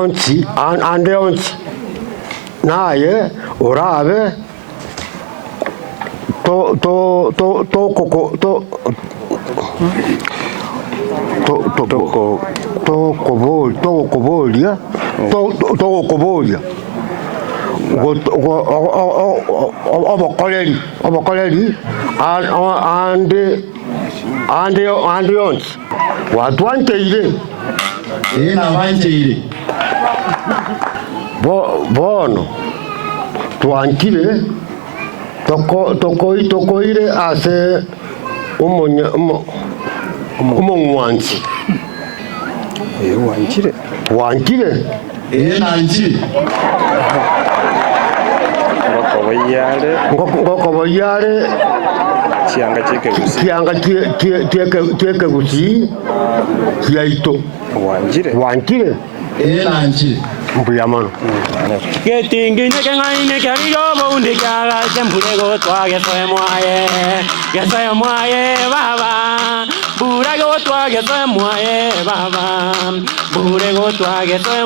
onzi ande onzi naye orabe tokobolia obokoleri ande onzi watwanteire nabanteire bono twankire tokoire ase umongwanzi wankire nankire ngokoboyare kianga tiekegusi kiaito wankire nankire mbuyamano getingine kengaine karigo bunde kyaga tembulego twagese mwaye baba burego twagese mwaye baba burego twagese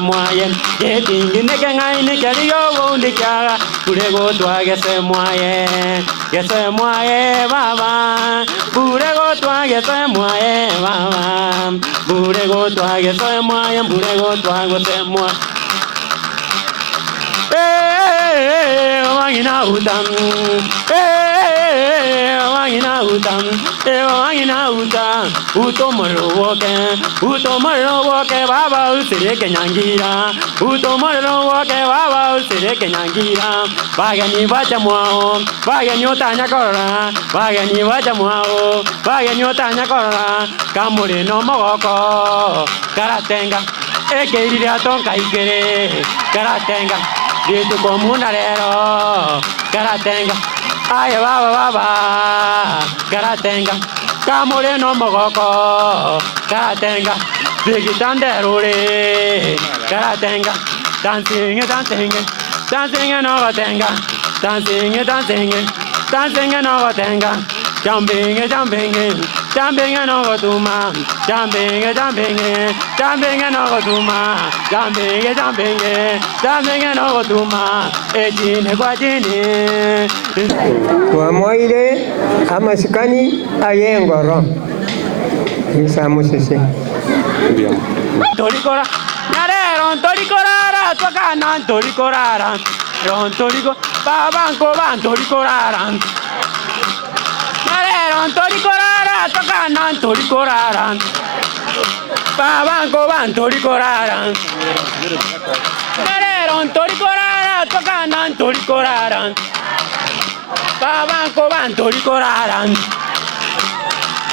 mwaye getingine kengaine karigo bunde kyaga burego twagese mwaye baba burego twagese mwaye baba burego twagese mwaye wangina utam utomoro woke baba usire kenyangira bagani bacha mwao bagani otanya korora kamuri no mogoko karatenga ekeirire atonka igere karatenga ditu komuna rero karatenga aye baba karatenga kamure no mogoko karatenga digitanderure karatenga dancing no gotenga dancing no gotenga jumping no gotuma jumping no gotuma jumping no gotuma ejine kwajini wamoire amasikani ayengoro isamusese torikora narero torikorara twakana torikorara rontoriko babanko bantorikorara torikorara tokana torikorara babanko bantorikorara nerero torikorara tokana torikorara babanko bantorikorara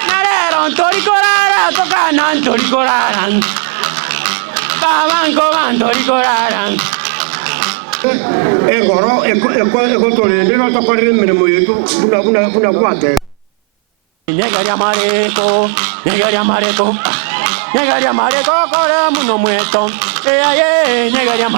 nerero torikorara tokana torikorara babanko bantorikorara engoro ekotorende no tokorire mirimo yetu buna kwate Negaria mareko kore muno mueto negaria